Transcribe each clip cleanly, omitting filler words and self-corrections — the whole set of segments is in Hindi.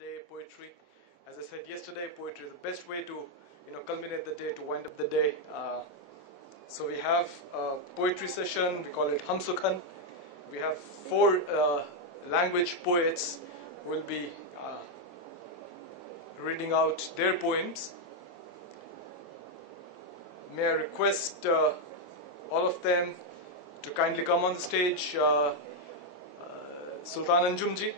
day, poetry. As I said yesterday, poetry is the best way to culminate the day, to wind up the day. So we have a poetry session. We call it Hum Sukhan. We have four language poets who will be reading out their poems. May I request all of them to kindly come on the stage. Sultan Anjum ji,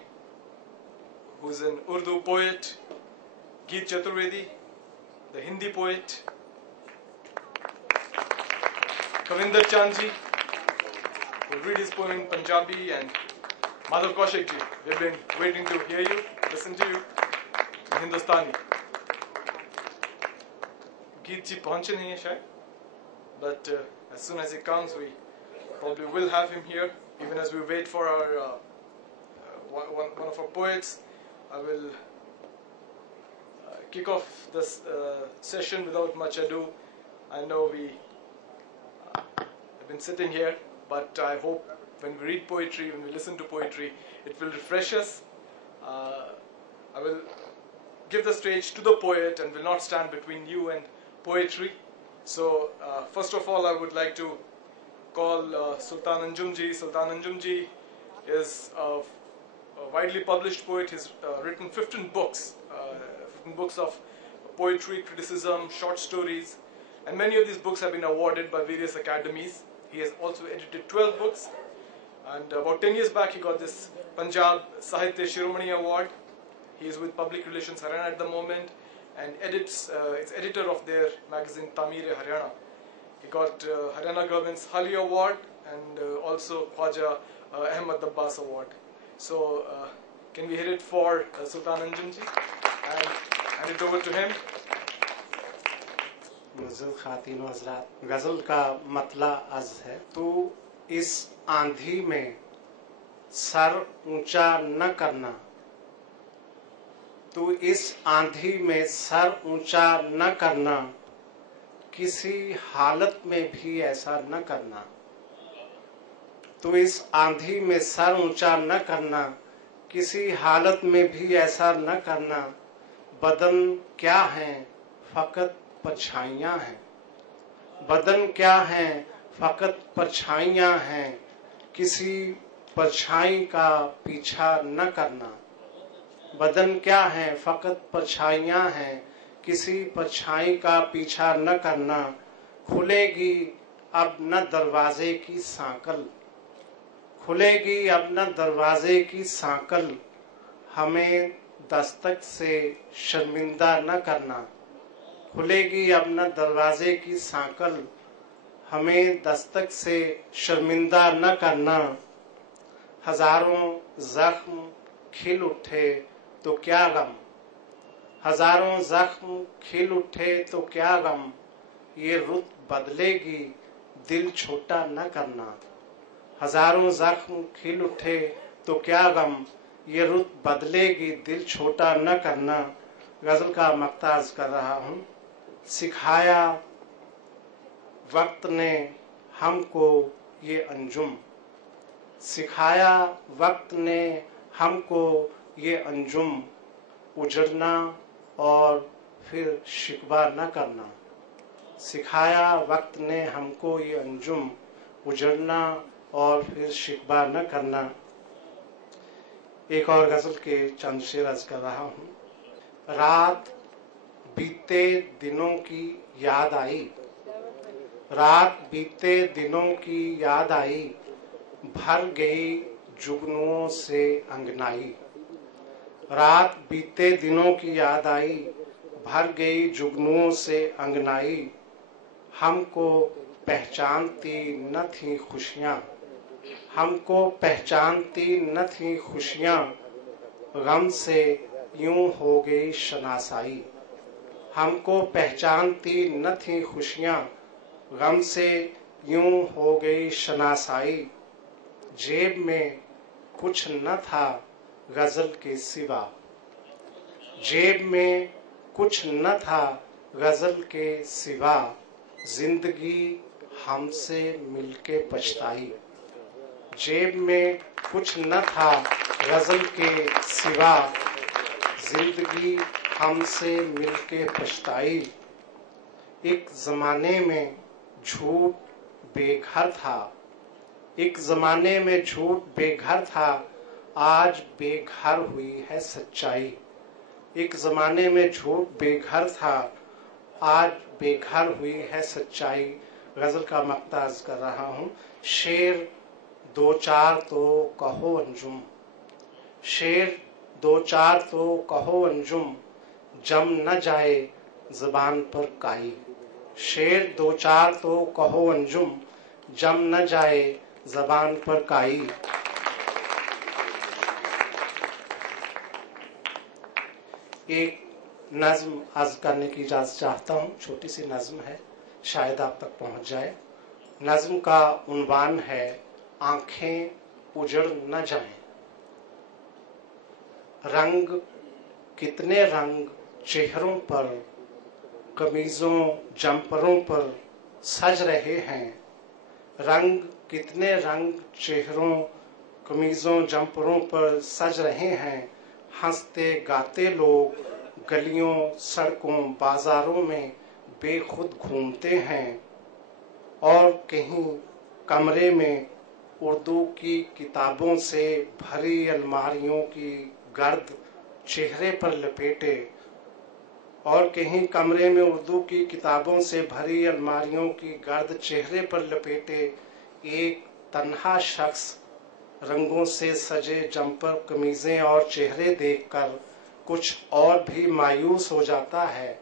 who is an Urdu poet, Geet Chaturvedi, the Hindi poet, Kavinder Chand ji, who will read his poem in Punjabi, and Madhav Kaushik ji. We've been waiting to hear you, listen to you in Hindustani. Geet ji pahunche nahi hai shayad, but as soon as he comes, we probably will have him here. Even as we wait for our one of our poets, I will kick off this session without much ado. I know we have been sitting here, but I hope when we read poetry, when we listen to poetry, it will refresh us. I will give the stage to the poet and will not stand between you and poetry. So first of all, I would like to call Sultan Anjum ji. Sultan Anjum ji is a widely published poet. He's written 15 books of poetry, criticism, short stories, and many of these books have been awarded by various academies. He has also edited 12 books, and about 10 years back he got this Punjab Sahitya Shiromani Award. He is with Public Relations Haryana at the moment and is editor of their magazine Tamir-e-Haryana. He got Haryana government's Hali Award and also Khwaja Ahmad Dabbas Award. So can we hear it for Sultan Anjum ji and hand it over to him. गज़ल खातिन व हज़रात, गज़ल का मतला अज़ है, तू इस आंधी में सर ऊंचा न करना, तू इस आंधी में सर ऊंचा न करना, किसी हालत में भी ऐसा न करना, तू इस आंधी में सर ऊंचा न करना, किसी हालत में भी ऐसा न करना, बदन क्या है फकत परछाइयाँ हैं, बदन क्या है फकत परछाइयाँ हैं, किसी परछाई का पीछा न करना, बदन क्या है फकत परछाइयाँ हैं, किसी परछाई का पीछा न करना, खुलेगी अब न दरवाजे की सांकल, खुलेगी अब न दरवाजे की सांकल, हमें दस्तक से शर्मिंदा न करना, खुलेगी अब न दरवाजे की सांकल, हमें दस्तक से शर्मिंदा न करना, हजारों जख्म खिल उठे तो क्या गम, हजारों जख्म खिल उठे तो क्या गम, ये रुत बदलेगी दिल छोटा न करना, हजारों जख्म खिल उठे तो क्या गम, ये रुत बदलेगी दिल छोटा न करना। गज़ल का मक्ताज कर रहा हूँ। सिखाया वक्त ने हमको ये अंजुम, सिखाया वक्त ने हमको ये अंजुम, उजड़ना और फिर शिकवा न करना, सिखाया वक्त ने हमको ये अंजुम, उजड़ना और फिर शिकवा न करना। एक और गज़ल के चंद शेर अर्ज कर रहा हूँ। रात बीते दिनों की याद आई, रात बीते दिनों की याद आई, भर गई जुगनुओं से अंगनाई, रात बीते दिनों की याद आई, भर गई जुगनुओं से अंगनाई, हमको पहचानती न थी खुशियाँ, हमको पहचानती न थी खुशियाँ, गम से यूं हो गई शनासाई, हमको पहचानती न थी खुशियाँ, गम से यूं हो गई शनासाई, जेब में कुछ न था गज़ल के सिवा, जेब में कुछ न था गज़ल के सिवा, जिंदगी हमसे मिलके पछताई, जेब में कुछ न था गज़ल के सिवा, जिंदगी हमसे मिलके पछताई। एक जमाने में झूठ बेघर था, एक जमाने में झूठ बेघर था, आज बेघर हुई है सच्चाई। एक जमाने में झूठ बेघर था, आज बेघर हुई है सच्चाई। गजल का मक्ता अर्ज कर रहा हूँ। शेर दो चार तो कहो अंजुम, शेर दो चार तो कहो अंजुम, जम न जाए ज़बान पर काई। शेर दो चार तो कहो अंजुम, जम न जाए ज़बान पर काई। एक नज्म अर्ज करने की इजाज़त चाहता हूँ। छोटी सी नज्म है, शायद आप तक पहुँच जाए। नज्म का उन्वान है आंखें उजड़ न जाएं। रंग कितने रंग चेहरों पर, कमीज़ों जंपरों पर सज रहे हैं। रंग कितने रंग चेहरों, कमीज़ों जंपरों पर सज रहे हैं। हंसते गाते लोग गलियों सड़कों बाजारों में बेखुद घूमते हैं। और कहीं कमरे में उर्दू की किताबों से भरी अलमारियों की गर्द चेहरे पर लपेटे। और कहीं कमरे में उर्दू की किताबों से भरी अलमारियों की गर्द चेहरे पर लपेटे एक तन्हा शख्स रंगों से सजे जंपर कमीज़ें और चेहरे देखकर कुछ और भी मायूस हो जाता है।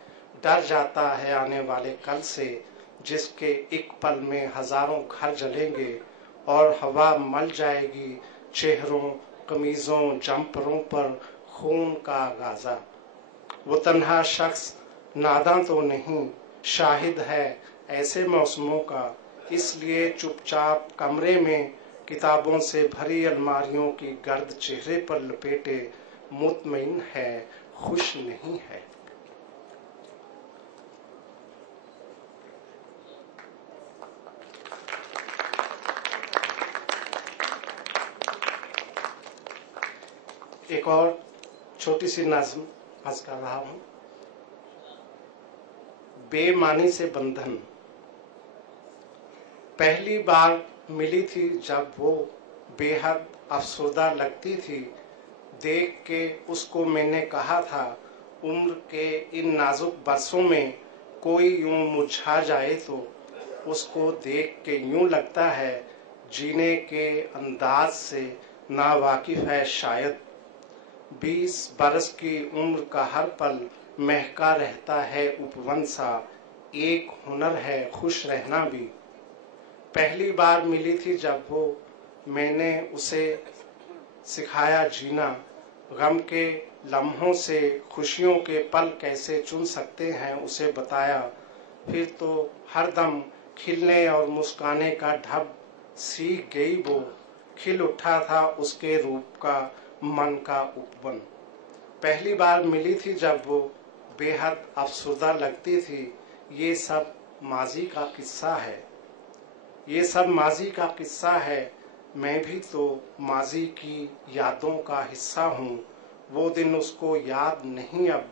डर जाता है आने वाले कल से, जिसके एक पल में हजारों घर जलेंगे और हवा मल जाएगी चेहरों कमीज़ों जंपरों पर खून का गाज़ा। वो तन्हा शख्स नादां तो नहीं, शाहिद है ऐसे मौसमों का, इसलिए चुपचाप कमरे में किताबों से भरी अलमारियों की गर्द चेहरे पर लपेटे मुतमईन है, खुश नहीं है। एक और छोटी सी नज्म अर्ज कर रहा हूं। बेमानी से बंधन। पहली बार मिली थी जब वो बेहद अफसुर्दा लगती थी। देख के उसको मैंने कहा था, उम्र के इन नाजुक बरसों में कोई यूं मुरझा जाए तो उसको देख के यूं लगता है जीने के अंदाज से नावाकिफ है शायद। 20 बरस की उम्र का हर पल महका रहता है उपवन सा, एक हुनर है खुश रहना भी। पहली बार मिली थी जब वो, मैंने उसे सिखाया जीना। गम के लम्हों से खुशियों के पल कैसे चुन सकते हैं उसे बताया। फिर तो हरदम खिलने और मुस्काने का ढब सीख गई वो। खिल उठा था उसके रूप का मन का उपवन। पहली बार मिली थी जब वो बेहद अफसुर्दा लगती थी। ये सब माजी का किस्सा है, ये सब माजी का किस्सा है। मैं भी तो माजी की यादों का हिस्सा हूँ। वो दिन उसको याद नहीं अब,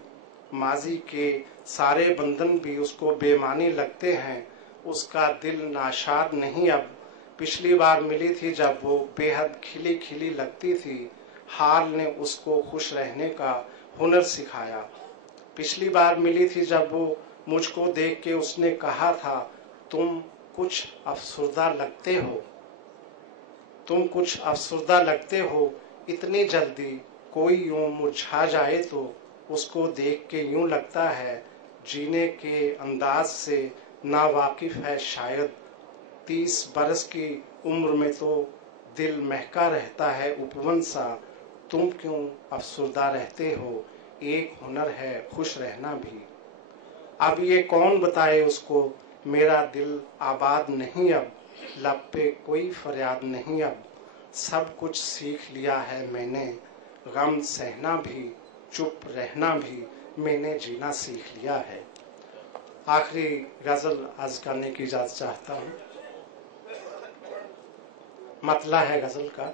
माजी के सारे बंधन भी उसको बेमानी लगते हैं। उसका दिल नाशाद नहीं अब। पिछली बार मिली थी जब वो बेहद खिली खिली लगती थी। हाल ने उसको खुश रहने का हुनर सिखाया। पिछली बार मिली थी जब वो मुझको देख के उसने कहा था, तुम कुछ अफसुर्दा लगते हो, तुम कुछ अफसुर्दा लगते हो। इतनी जल्दी कोई यूं मुरझा जाए तो उसको देख के यूं लगता है जीने के अंदाज से नावाकिफ है शायद। 30 बरस की उम्र में तो दिल महका रहता है उपवन सा। तुम क्यों अफसुर्दा रहते हो, एक हुनर है खुश रहना भी। अब ये कौन बताए उसको, मेरा दिल आबाद नहीं अब। लब पे कोई फरियाद नहीं अब। सब कुछ सीख लिया है मैंने, गम सहना भी चुप रहना भी मैंने जीना सीख लिया है। आखिरी गजल अर्ज करने की इजाजत चाहता हूँ। मतला है गजल का,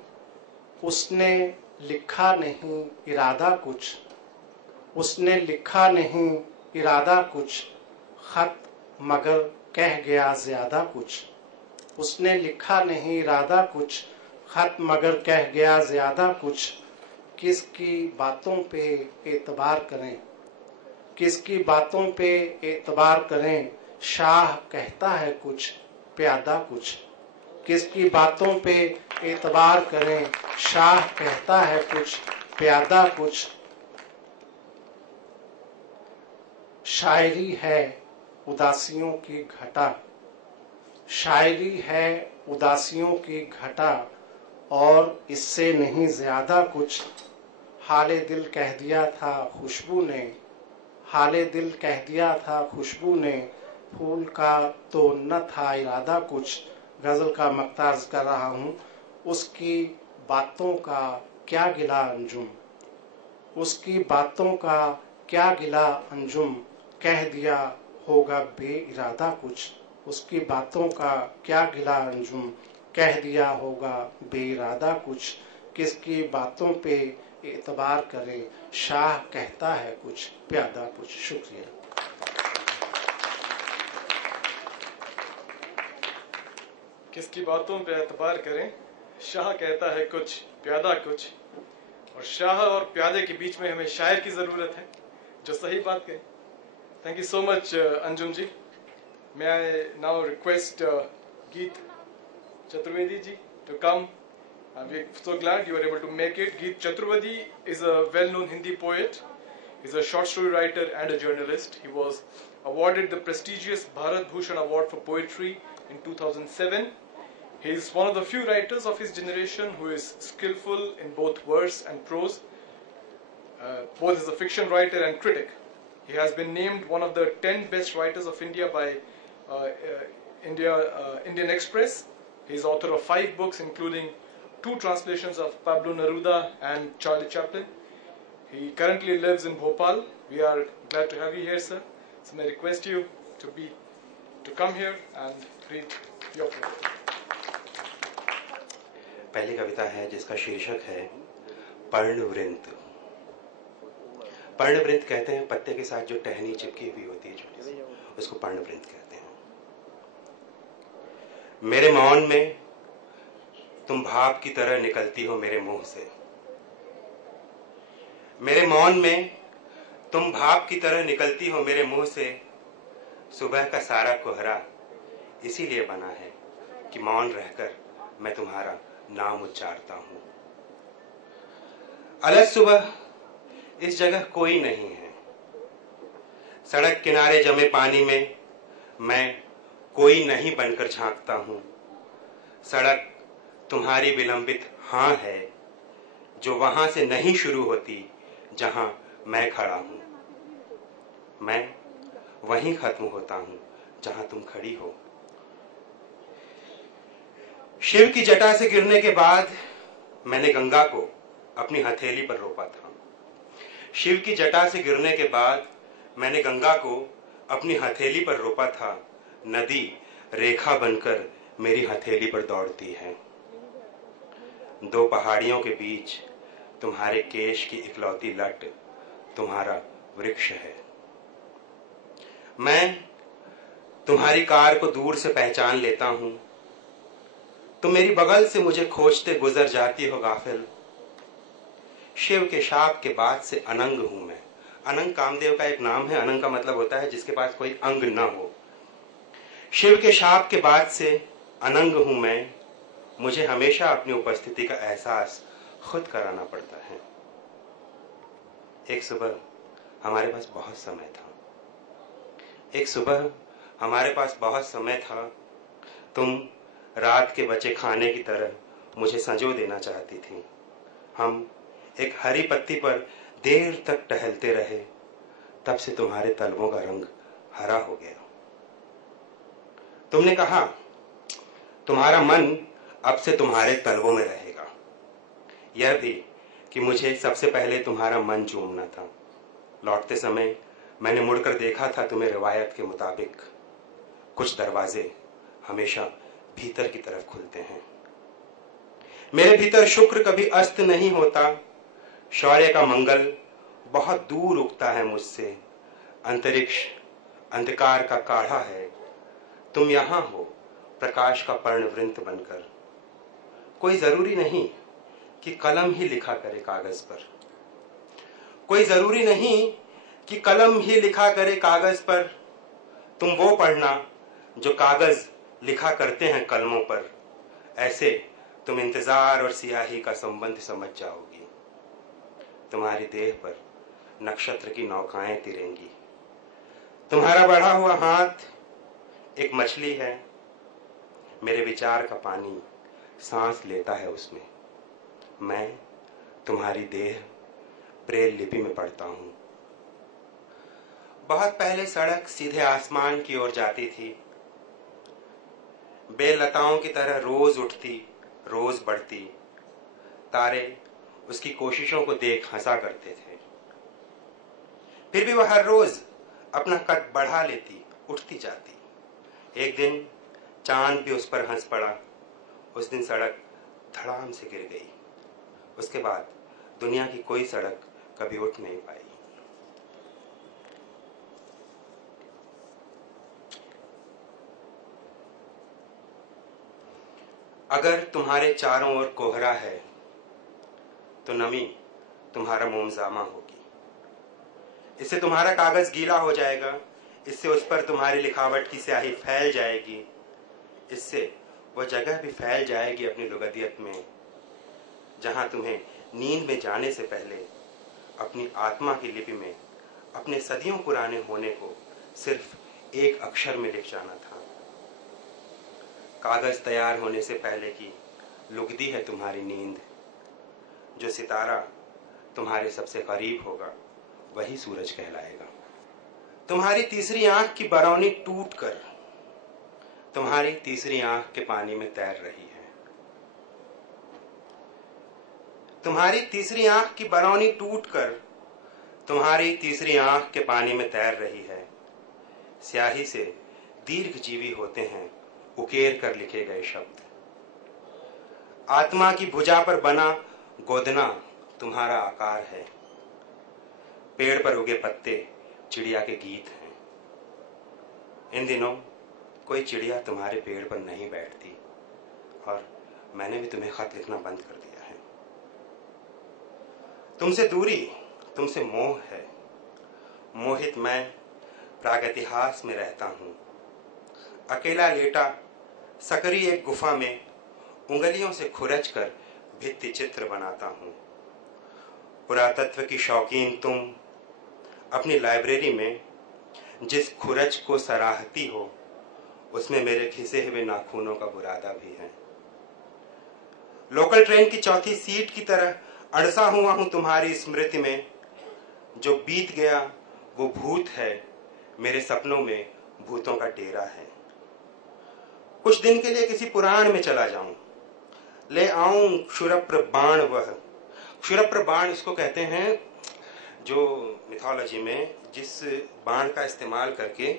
उसने लिखा नहीं इरादा कुछ, उसने लिखा नहीं इरादा कुछ, खत मगर कह गया ज्यादा कुछ। उसने लिखा नहीं इरादा कुछ, खत मगर कह गया ज्यादा कुछ। किसकी बातों पे एतबार करें, किसकी बातों पे एतबार करें, शाह कहता है कुछ प्यादा कुछ। किसकी बातों पे एतबार करें, शाह कहता है कुछ प्यादा कुछ। शायरी है उदासियों की घटा, शायरी है उदासियों की घटा, और इससे नहीं ज्यादा कुछ। हाले दिल कह दिया था खुशबू ने, हाले दिल कह दिया था खुशबू ने, फूल का तो न था इरादा कुछ। गजल का मक्ता अर्ज कर रहा हूँ। उसकी बातों का क्या गिला अंजुम, उसकी बातों का क्या गिला अंजुम, कह दिया होगा बेइरादा कुछ। उसकी बातों का क्या गिला अंजुम, कह दिया होगा बेइरादा कुछ। किसकी बातों पे एतबार करें, शाह कहता है कुछ प्यादा कुछ। शुक्रिया। किसकी बातों पे एतबार करें, शाह कहता है कुछ प्यादा कुछ। और शाह और प्यादे के बीच में हमें शायर की जरूरत है जो सही बात कहे। Thank you so much Anjum ji. May I now request Geet Chaturvedi ji to come. We're so glad you were able to make it. Geet Chaturvedi is a well-known Hindi poet. He's a short story writer and a journalist. He was awarded the prestigious Bharat Bhushan Award for Poetry in 2007. He is one of the few writers of his generation who is skillful in both verse and prose, both as a fiction writer and critic. He has been named one of the 10 best writers of India by Indian Express. He is author of 5 books, including 2 translations of Pablo Neruda and Charlie Chaplin. He currently lives in Bhopal. We are glad to have you here, sir. So I request you to come here and read your poem. पहली कविता है जिसका शीर्षक है पर्णवृंत। पर्णवृंत कहते हैं पत्ते के साथ जो टहनी चिपकी हुई होती है छोटी सी, उसको पर्णवृंत कहते हैं। मेरे मौन में तुम भाप की तरह निकलती हो मेरे मुंह से, मेरे मौन में तुम भाप की तरह निकलती हो मेरे मुंह से। सुबह का सारा कोहरा इसीलिए बना है कि मौन रहकर मैं तुम्हारा नाम उच्चारता हूं। अलग सुबह इस जगह कोई नहीं है, सड़क किनारे जमे पानी में मैं कोई नहीं बनकर झांकता हूं। सड़क तुम्हारी विलंबित हाँ है जो वहां से नहीं शुरू होती जहां मैं खड़ा हूं। मैं वहीं खत्म होता हूं जहां तुम खड़ी हो। शिव की जटा से गिरने के बाद मैंने गंगा को अपनी हथेली पर रोपा था। शिव की जटा से गिरने के बाद मैंने गंगा को अपनी हथेली पर रोपा था। नदी रेखा बनकर मेरी हथेली पर दौड़ती है। 2 पहाड़ियों के बीच तुम्हारे केश की इकलौती लट तुम्हारा वृक्ष है। मैं तुम्हारी कार को दूर से पहचान लेता हूं। तुम मेरी बगल से मुझे खोजते गुजर जाती हो गाफिल। शिव के शाप के बाद से अनंग हूं मैं। अनंग कामदेव का एक नाम है। अनंग का मतलब होता है जिसके पास कोई अंग न हो। शिव के शाप के बाद से अनंग हूं मैं। मुझे हमेशा अपनी उपस्थिति का एहसास खुद कराना पड़ता है। एक सुबह हमारे पास बहुत समय था। एक सुबह हमारे पास बहुत समय था। तुम रात के बचे खाने की तरह मुझे संजो देना चाहती थी। हम एक हरी पत्ती पर देर तक टहलते रहे। तब से तुम्हारे तलवों का रंग हरा हो गया। तुमने कहा तुम्हारा मन अब से तुम्हारे तलवों में रहेगा। यह भी कि मुझे सबसे पहले तुम्हारा मन चूमना था। लौटते समय मैंने मुड़कर देखा था तुम्हें रिवायत के मुताबिक कुछ दरवाजे हमेशा भीतर की तरफ खुलते हैं। मेरे भीतर शुक्र कभी अस्त नहीं होता। शौर्य का मंगल बहुत दूर उगता है मुझसे। अंतरिक्ष अंधकार का काढ़ा है, तुम यहाँ हो प्रकाश का पर्णवृंत बनकर। कोई जरूरी नहीं कि कलम ही लिखा करे कागज पर, कोई जरूरी नहीं कि कलम ही लिखा करे कागज पर। तुम वो पढ़ना जो कागज लिखा करते हैं कलमों पर। ऐसे तुम इंतजार और सियाही का संबंध समझ जाओगी। तुम्हारी देह पर नक्षत्र की नौकाएं तिरेंगी। तुम्हारा बढ़ा हुआ हाथ एक मछली है, मेरे विचार का पानी सांस लेता है उसमें। मैं तुम्हारी देह ब्रेल लिपि में पढ़ता हूं। बहुत पहले सड़क सीधे आसमान की ओर जाती थी, बेलताओं की तरह रोज उठती, रोज बढ़ती। तारे उसकी कोशिशों को देख हंसा करते थे। फिर भी वह हर रोज अपना कद बढ़ा लेती, उठती जाती। एक दिन चांद भी उस पर हंस पड़ा। उस दिन सड़क धड़ाम से गिर गई। उसके बाद दुनिया की कोई सड़क कभी उठ नहीं पाई। अगर तुम्हारे चारों ओर कोहरा है तो नमी तुम्हारा मोमजामा होगी। इससे तुम्हारा कागज गीला हो जाएगा, इससे उस पर तुम्हारी लिखावट की स्याही फैल जाएगी। इससे वह जगह भी फैल जाएगी अपनी लुगदियत में, जहां तुम्हें नींद में जाने से पहले अपनी आत्मा की लिपि में अपने सदियों पुराने होने को सिर्फ एक अक्षर में लिख जाना था। कागज तैयार होने से पहले की लुगदी है तुम्हारी नींद। जो सितारा तुम्हारे सबसे करीब होगा वही सूरज कहलाएगा। तुम्हारी तीसरी आंख की बरौनी टूटकर तुम्हारी तीसरी आंख के पानी में तैर रही है। तुम्हारी तीसरी आंख की बरौनी टूटकर तुम्हारी तीसरी आंख के पानी में तैर रही है। स्याही से दीर्घजीवी होते हैं उकेर कर लिखे गए शब्द। आत्मा की भुजा पर बना गोदना तुम्हारा आकार है। पेड़ पर उगे पत्ते चिड़िया के गीत हैं। इन दिनों कोई चिड़िया तुम्हारे पेड़ पर नहीं बैठती और मैंने भी तुम्हें खत लिखना बंद कर दिया है। तुमसे दूरी, तुमसे मोह है। मोहित मैं प्रागैतिहास में रहता हूं। अकेला लेटा सकरी एक गुफा में उंगलियों से खुरच कर भित्ति चित्र बनाता हूं। पुरातत्व की शौकीन तुम अपनी लाइब्रेरी में जिस खुरच को सराहती हो उसमें मेरे घिसे हुए नाखूनों का बुरादा भी है। लोकल ट्रेन की चौथी सीट की तरह अड़सा हुआ हूं तुम्हारी स्मृति में। जो बीत गया वो भूत है, मेरे सपनों में भूतों का डेरा है। कुछ दिन के लिए किसी पुराण में चला जाऊं, ले आऊं क्षुरप्र बाण। वह क्षुरप्र बाण इसको कहते हैं जो मिथोलॉजी में जिस बाण का इस्तेमाल करके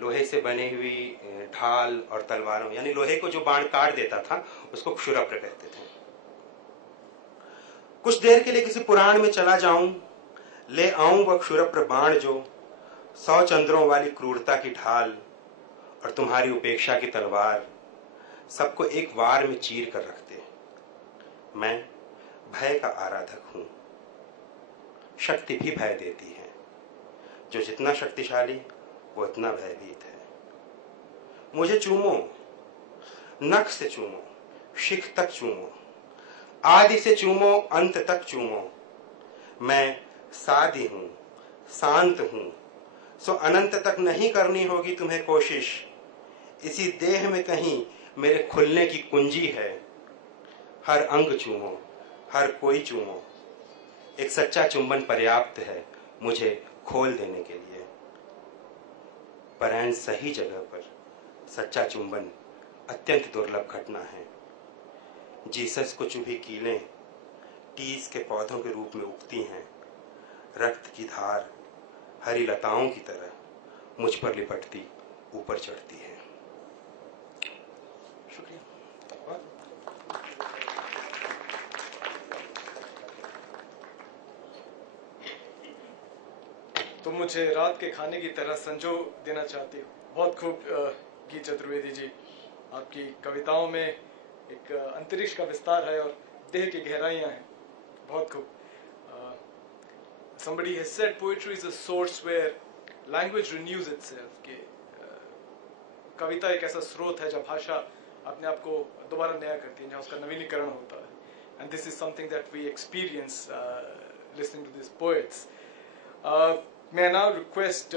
लोहे से बनी हुई ढाल और तलवारों, यानी लोहे को जो बाण काट देता था उसको क्षुरप्र कहते थे। कुछ देर के लिए किसी पुराण में चला जाऊं, ले आऊं वह क्षुरप्र बाण जो 100 चंद्रों वाली क्रूरता की ढाल और तुम्हारी उपेक्षा की तलवार सबको एक वार में चीर कर रख दे। मैं भय का आराधक हूं। शक्ति भी भय देती है। जो जितना शक्तिशाली वो उतना भयभीत है। मुझे चूमो, नख से चूमो, शिख तक चूमो, आदि से चूमो, अंत तक चूमो। मैं सादी हूं, शांत हूं, सो अनंत तक नहीं करनी होगी तुम्हें कोशिश। इसी देह में कहीं मेरे खुलने की कुंजी है। हर अंग चूमो, हर कोई चूमो। एक सच्चा चुंबन पर्याप्त है मुझे खोल देने के लिए। पर सही जगह पर सच्चा चुंबन अत्यंत दुर्लभ घटना है। जीसस को चुभी कीलें टीस के पौधों के रूप में उगती हैं। रक्त की धार हरी लताओं की तरह मुझ पर लिपटती ऊपर चढ़ती है। शुक्रिया। तुम मुझे रात के खाने की तरह संजो देना चाहती हो। बहुत खूब गीत चतुर्वेदी जी, आपकी कविताओं में एक अंतरिक्ष का विस्तार है और देह की गहराइयाँ हैं। बहुत खूब। Somebody has said poetry is a source where language renews itself. कि कविता एक ऐसा स्रोत है जब भाषा अपने आप को दोबारा नया करती है, जहाँ उसका नवीनीकरण होता है. And this is something that we experience listening to these poets. May I now request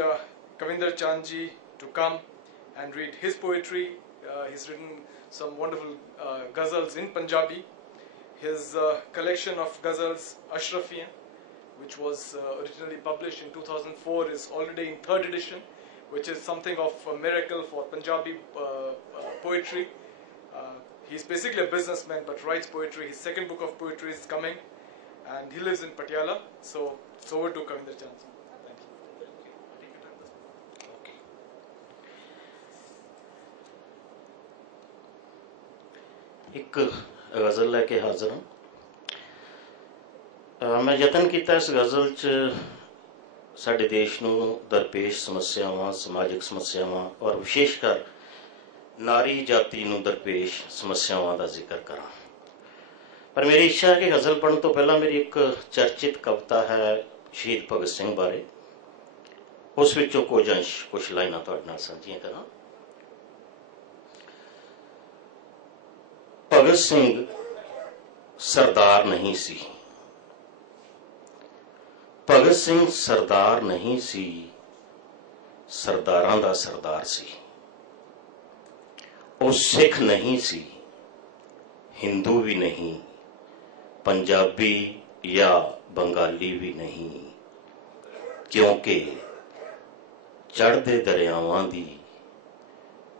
Kavinder Chand ji to come and read his poetry. He's written some wonderful ghazals in Punjabi. His collection of ghazals, Ashrafiyan, which was originally published in 2004, is already in 3rd edition, which is something of a miracle for Punjabi poetry. He's basically a businessman but writes poetry. His second book of poetry is coming, and he lives in Patiala. So it's over to Kavinder Chand. Thank you. एक गज़ल लेके हाजिर हूँ। मैं यतन किया इस गज़ल च साडे देश नूं दरपेश समस्यावां, समाजिक समस्यावां और विशेषकर नारी जाति नूं दरपेश समस्यावां का जिक्र करा। पर मेरी इच्छा है कि गज़ल पढ़ने तो पहला मेरी एक चर्चित कविता है शहीद भगत सिंह बारे, उस विचों कुछ अंश कुछ लाइनां तुहाडे नाल साझीआं करा। भगत सिंह सरदार नहीं सी, भगत सिंह सरदार नहीं सी, सरदारां दा सरदार सी। ਉਹ सिख नहीं सी, हिंदू भी नहीं, पंजाबी या बंगाली भी नहीं, क्योंकि चढ़दे दरियावां दी,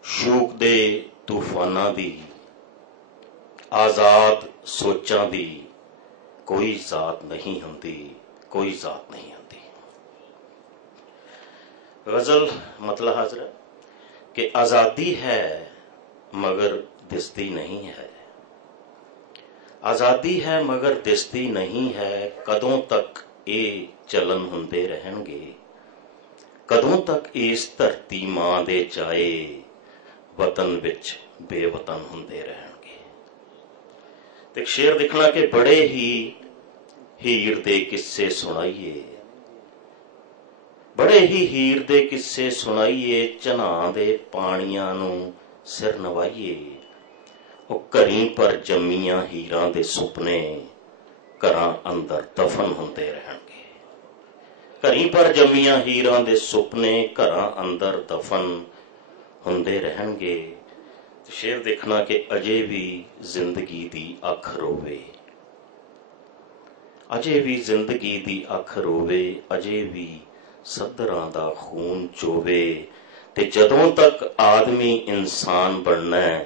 शूकदे तूफानां दी, आजाद सोचां दी कोई जात नहीं हुंदी, कोई जात नहीं हुंदी। गजल मतलब हाजर है कि आजादी है मगर दिसती नहीं है, आजादी है मगर दिसती नहीं है, कदों तक ये चलन हुंदे रहणगे, कदों तक इस धरती मां दे जाए वतन विच बेवतन हुंदे रहणगे। ते शेर दिखना कि बड़े ही हीर दे किस्से सुनाइए, बड़े ही हीर दे किस्से सुनाइए, झनां दे पानियां नूं सिर नवाइए, घरी पर जम्मियां हीरां दे सुपने घरां अंदर दफन हुंदे रहणगे, घरी पर जम्मियां हीरां दे सुपने घरां अंदर दफन हुंदे रहणगे। शेर देखना कि अजे भी जिंदगी दी अख रोवे, अजे भी जिंदगी दी अख रोवे, अजे भी सदरां दा खून चोवे, ते जदों तक आदमी इंसान बनना है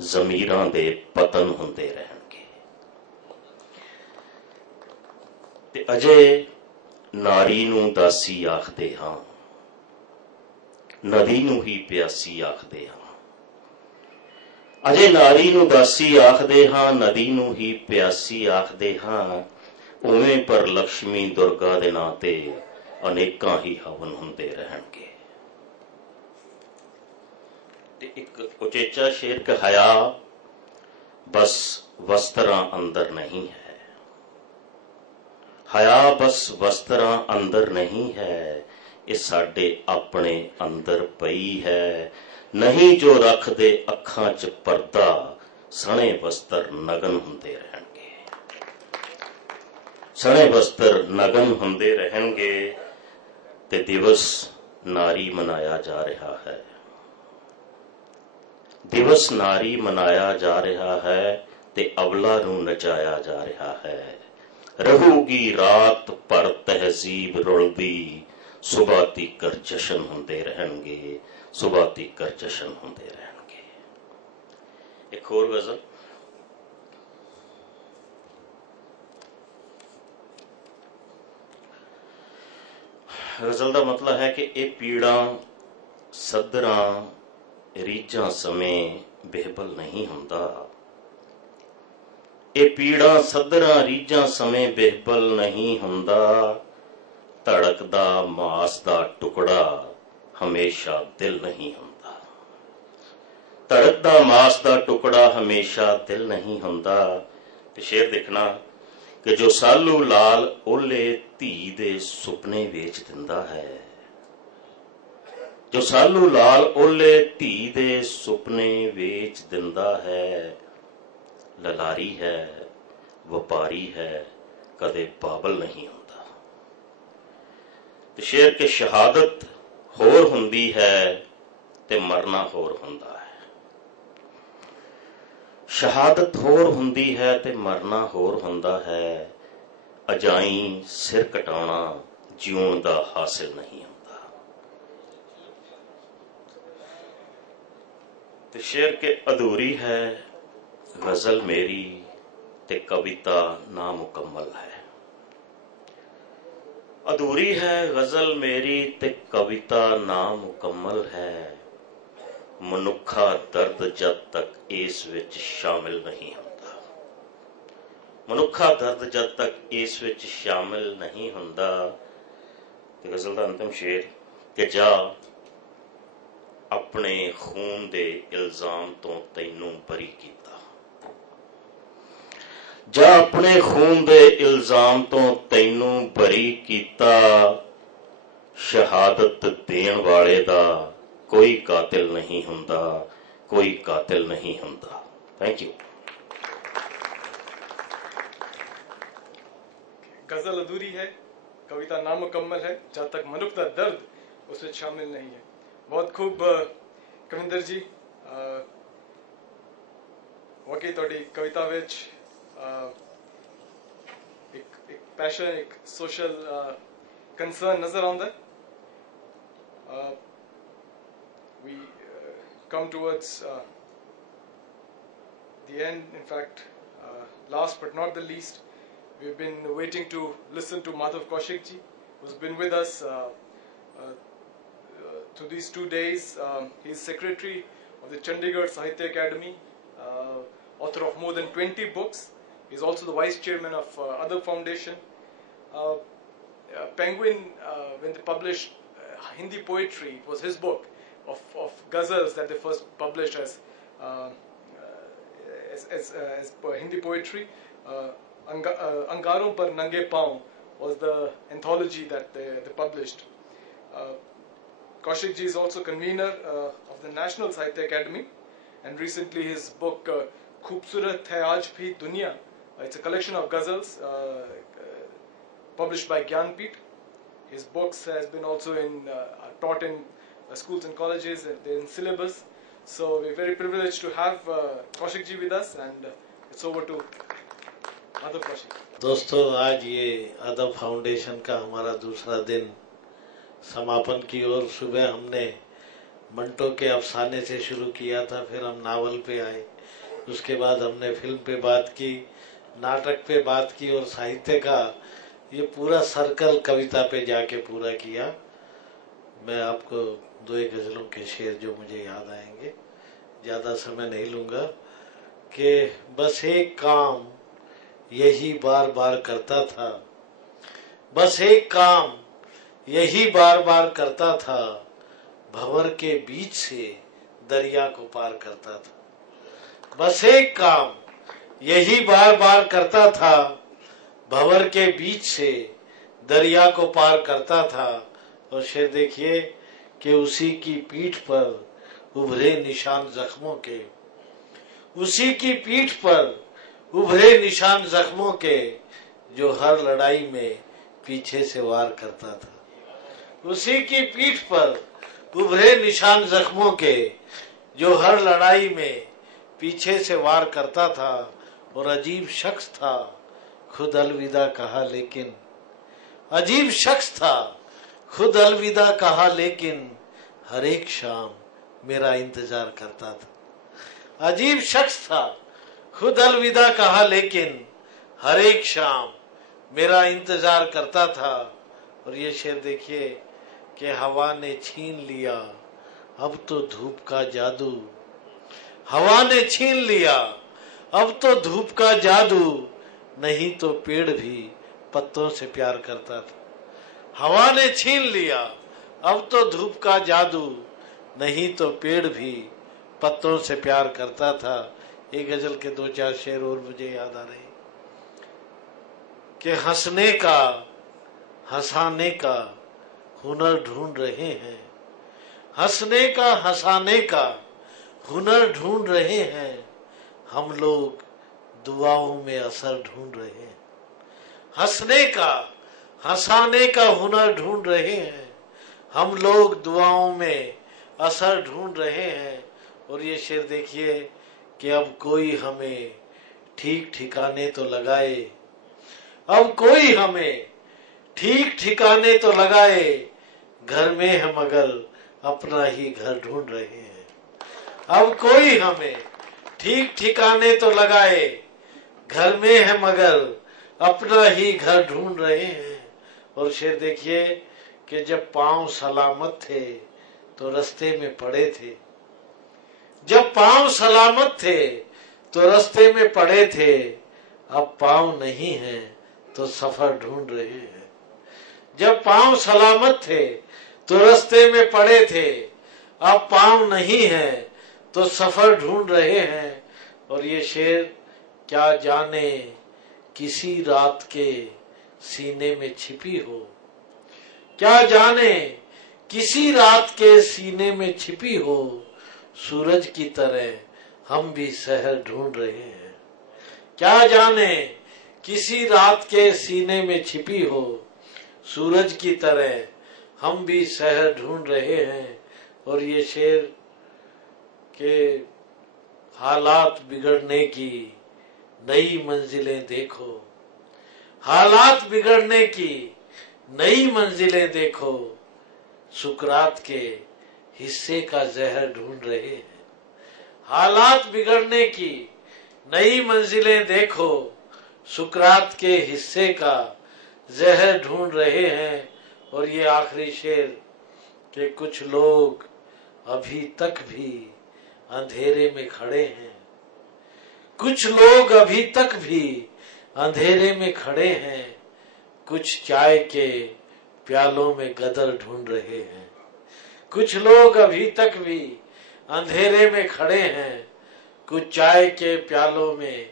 जमीरां दे पतन हुंदे रहणगे। ते अजे नारी नूं दासी आखदे हां, नदी नूं ही प्यासी आखदे हां, अजे नारी नूं दासी आखदे हां, नदी नूं ही प्यासी आखदे हां, उवें पर लक्ष्मी दुर्गा दे नां ते अनेकां ही हवन हुंदे रहणगे। एक उचेचा शेर का हया बस वस्त्रां अंदर नहीं है, हया बस वस्त्रां अंदर नहीं है, ये साडे अपने अंदर पई है, नहीं जो रख दे अखां च पर्दा, सणे वस्त्र नगन हुंदे रहणगे, सणे वस्त्र नगन हुंदे रहणगे। ते दिवस नारी मनाया जा रहा है, दिवस नारी मनाया जा रहा है, ते अवला नूं नचाया जा रहा है, रहूगी रात पर तहजीब रुलदी, सुबह तीकर जशन हुंदे रहणगे, सुबह तीकर जशन हुंदे रहणगे। एक होर गजल, गजल का मतलब है कि ये पीड़ा सदरां रीझां समय बेहबल नहीं हुंदा, ये पीड़ा सदरां रीझां समय बेहबल नहीं हुंदा, ਧੜਕਦਾ ਮਾਸ ਦਾ ਟੁਕੜਾ ਹਮੇਸ਼ਾ ਦਿਲ ਨਹੀਂ ਹੁੰਦਾ। ਧੜਕਦਾ ਮਾਸ ਦਾ ਟੁਕੜਾ ਹਮੇਸ਼ਾ ਦਿਲ ਨਹੀਂ ਹੁੰਦਾ। ਤੇ ਸ਼ੇਰ ਦੇਖਣਾ ਕਿ ਜੋ ਸਾਲੂ ਲਾਲ ਓਲੇ ਧੀ ਦੇ ਸੁਪਨੇ ਵੇਚ ਦਿੰਦਾ ਹੈ, ਜੋ ਸਾਲੂ ਲਾਲ ਓਲੇ ਧੀ ਦੇ ਸੁਪਨੇ ਵੇਚ ਦਿੰਦਾ ਹੈ, ਲਲਾਰੀ ਹੈ, ਵਪਾਰੀ ਹੈ, ਕਦੇ ਬਾਬਲ ਨਹੀਂ ਹੁੰਦਾ। ਤੇ ਸ਼ੇਰ ਕਿ ਸ਼ਹਾਦਤ ਹੋਰ ਹੁੰਦੀ ਹੈ ਤੇ ਮਰਨਾ ਹੋਰ ਹੁੰਦਾ ਹੈ। ਸ਼ਹਾਦਤ ਹੋਰ ਹੁੰਦੀ ਹੈ ਤੇ ਮਰਨਾ ਹੋਰ ਹੁੰਦਾ ਹੈ। ਅਜਾਈ ਸਿਰ ਕਟਾਉਣਾ ਜਿਉਣ ਦਾ ਹਾਸਿਲ ਨਹੀਂ ਹੁੰਦਾ। ਤੇ ਸ਼ੇਰ ਕਿ ਅਧੂਰੀ ਹੈ ਗਜ਼ਲ ਮੇਰੀ ਤੇ ਕਵਿਤਾ ਨਾਮੁਕੰਮਲ ਹੈ। अधूरी है गजल मेरी ते कविता नामुकम्मल है। मनुखा दर्द जब तक इस विच शामिल नहीं हुंदा, मनुखा दर्द जब तक इस विच शामिल नहीं हुंदा। ते गजल दा अंतिम शेर कि जा अपने खून दे इल्जाम तो तैनू बरी कीता, जा अपने खून दे इल्जाम तो तैनू बरी कीता। शहादत देण वाले दा कोई कातिल नहीं हुंदा, कोई कातिल नहीं हुंदा। Thank you. गजल अधूरी है, कविता नामुकम्मल है, जब तक मनुख दा दर्द उसमें शामिल नहीं है। बहुत खूब कविंदर जी, वाकई तुहाडी कविता विच एक पैशन, एक सोशल कंसर्न नजर आंदा है। We come towards the end. In fact, last but not the least, we've been waiting to listen to Madhav Kaushik ji, who's been with us to these 2 days. He's secretary of the Chandigarh Sahitya Academy, author of more than 20 books. He's also the vice chairman of other foundation. Penguin, when they published Hindi poetry, it was his book of ghazals that they first published as Hindi poetry. Angaron par Nange Paun was the anthology that they published. Kaushik ji is also convener of the National Sahitya Academy, and recently his book Khoobsurat Hai Aaj Bhi Duniya, it's a collection of ghazals published by Gyanpith. His books has been also taught in schools and colleges, and they're in syllabus. So we're very privileged to have Kaushik ji with us, and it's over to Madhav Kaushik. दोस्तों, आज ये अदब फाउंडेशन का हमारा दूसरा दिन समापन की ओर। सुबह हमने मंटो के अफसाने से शुरू किया था, फिर हम नावल पे आए, उसके बाद हमने फिल्म पे बात की, नाटक पे बात की, और साहित्य का ये पूरा सर्कल कविता पे जाके पूरा किया। मैं आपको 2 गजलों के शेर जो मुझे याद आएंगे, ज़्यादा समय नहीं लूँगा। कि बस एक काम यही बार बार करता था, बस एक काम यही बार बार करता था, भंवर के बीच से दरिया को पार करता था। बस एक काम यही बार बार करता था, भंवर के बीच से दरिया को पार करता था। और शेर देखिए कि उसी की पीठ पर उभरे निशान जख्मों के, उसी की पीठ पर उभरे निशान जख्मों के, जो हर लड़ाई में पीछे से वार करता था। उसी की पीठ पर उभरे निशान जख्मों के, जो हर लड़ाई में पीछे से वार करता था। और अजीब शख्स था, खुद अलविदा कहा लेकिन, अजीब शख्स था, खुद अलविदा कहा लेकिन, हर एक शाम मेरा इंतजार करता था। अजीब शख्स था, खुद अलविदा कहा लेकिन, हर एक शाम मेरा इंतजार करता था। और ये शेर देखिए कि हवा ने छीन लिया अब तो धूप का जादू, हवा ने छीन लिया अब तो धूप का जादू, नहीं तो पेड़ भी पत्तों से प्यार करता था। हवा ने छीन लिया अब तो धूप का जादू, नहीं तो पेड़ भी पत्तों से प्यार करता था। ये गजल के 2-4 शेर और मुझे याद आ रहे कि हंसने का हंसाने का हुनर ढूंढ रहे हैं, हंसने का हंसाने का हुनर ढूंढ रहे हैं, हम लोग दुआओं में असर ढूंढ रहे हैं। हंसने का हंसाने का हुनर ढूंढ रहे हैं, हम लोग दुआओं में असर ढूंढ रहे हैं। और ये शेर देखिए कि अब कोई हमें ठीक ठिकाने तो लगाए, अब कोई हमें ठीक ठिकाने तो लगाए, घर में है मगर अपना ही घर ढूंढ रहे हैं। अब कोई हमें ठीक ठिकाने तो लगाए, घर में है मगर अपना ही घर ढूंढ रहे हैं। और शेर देखिए कि जब पांव सलामत थे तो रास्ते में पड़े थे, जब पांव सलामत थे तो रास्ते में पड़े थे, अब पांव नहीं है तो सफर ढूंढ रहे हैं। जब पांव सलामत थे तो रास्ते में पड़े थे, अब पांव नहीं है तो सफर ढूंढ रहे हैं। और ये शेर क्या जाने किसी रात के सीने में छिपी हो, क्या जाने किसी रात के सीने में छिपी हो, सूरज की तरह हम भी शहर ढूंढ रहे हैं। क्या जाने किसी रात के सीने में छिपी हो, सूरज की तरह हम भी शहर ढूंढ रहे हैं। और ये शेर के हालात बिगड़ने की नई मंजिलें देखो, हालात बिगड़ने की नई मंजिलें देखो, सुकरात के हिस्से का जहर ढूंढ रहे हैं। हालात बिगड़ने की नई मंजिलें देखो, सुकरात के हिस्से का जहर ढूंढ रहे हैं। और ये आखिरी शेर कि कुछ लोग अभी तक भी अंधेरे में खड़े हैं, कुछ लोग अभी तक भी अंधेरे में खड़े हैं, कुछ चाय के प्यालों में गदर ढूंढ रहे हैं। कुछ लोग अभी तक भी अंधेरे में खड़े हैं, कुछ चाय के प्यालों में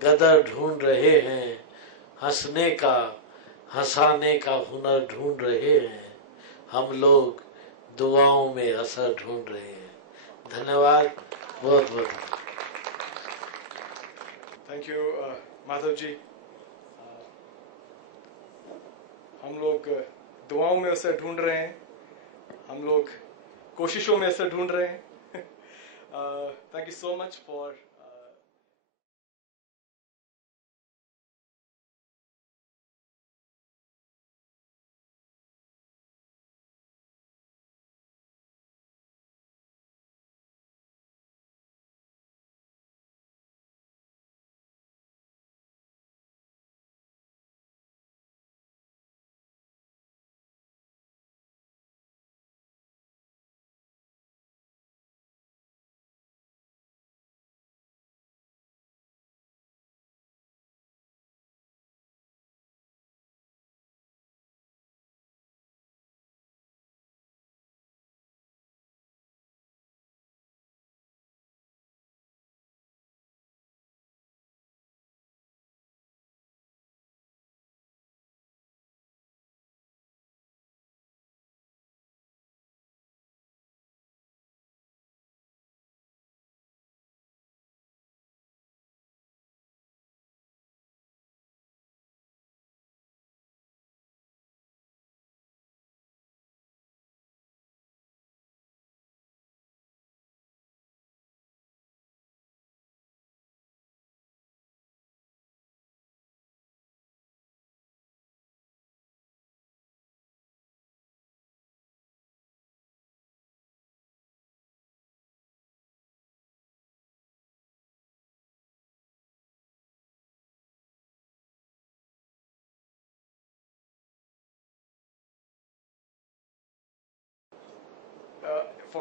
गदर ढूंढ रहे हैं, हंसने का हंसाने का हुनर ढूंढ रहे हैं, हम लोग दुआओं में असर ढूंढ रहे हैं। धन्यवाद, बहुत बहुत। Thank you Madhav ji. हम लोग दुआओं में असर ढूंढ रहे हैं, हम लोग कोशिशों में असर ढूंढ रहे हैं। Thank you so much for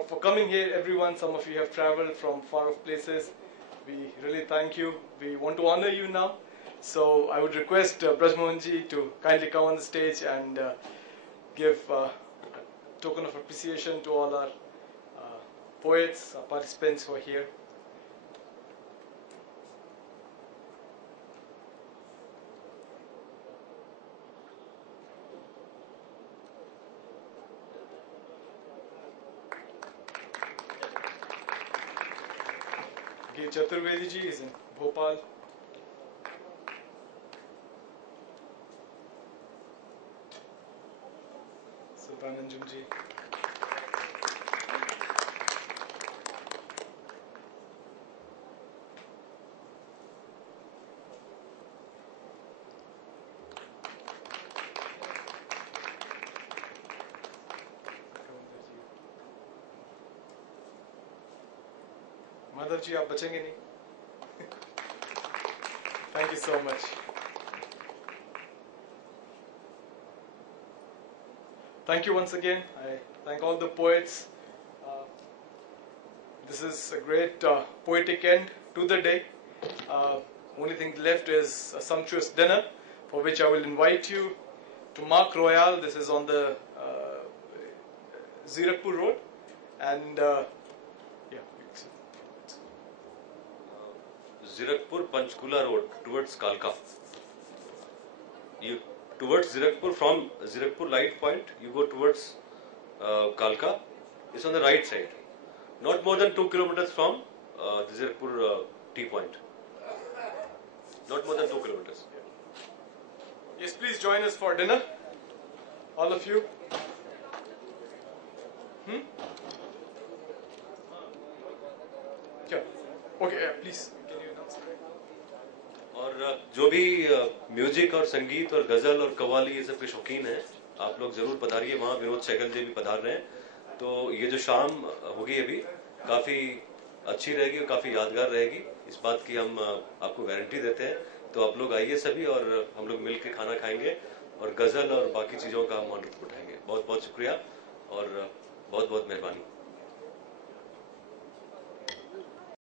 for coming here, everyone. Some of you have traveled from far off places. We really thank you. We want to honor you now. So I would request Braj Mohan ji to kindly come on the stage and give a token of appreciation to all our poets, our participants who are here. Chaturvedi ji is in Bhopal. Sultananjum ji. Madhav ji आप बचेंगे नहीं. Thank you so much. Thank you once again. I thank all the poets. This is a great poetic end to the day. Only thing left is a sumptuous dinner, for which I will invite you to Mark Royale. This is on the Zirakpur Road, and Zirakpur Panchkula Road towards Kalka. You towards Zirakpur, from Zirakpur light point you go towards Kalka. It's on the right side. Not more than 2 kilometers from the Zirakpur T point. Not more than 2 kilometers. Yes, please join us for dinner, all of you. Yeah. Okay, please. और जो भी म्यूजिक और संगीत और गजल और कव्वाली ये सब के शौकीन हैं, आप लोग जरूर पधारिए. वहाँ विनोद सहगल जी भी पधार रहे हैं. तो ये जो शाम होगी अभी काफी अच्छी रहेगी और काफी यादगार रहेगी. इस बात की हम आपको गारंटी देते हैं. तो आप लोग आइए सभी और हम लोग मिल के खाना खाएंगे और गजल और बाकी चीजों का हम लुत्फ उठाएंगे. बहुत बहुत शुक्रिया और बहुत बहुत मेहरबानी.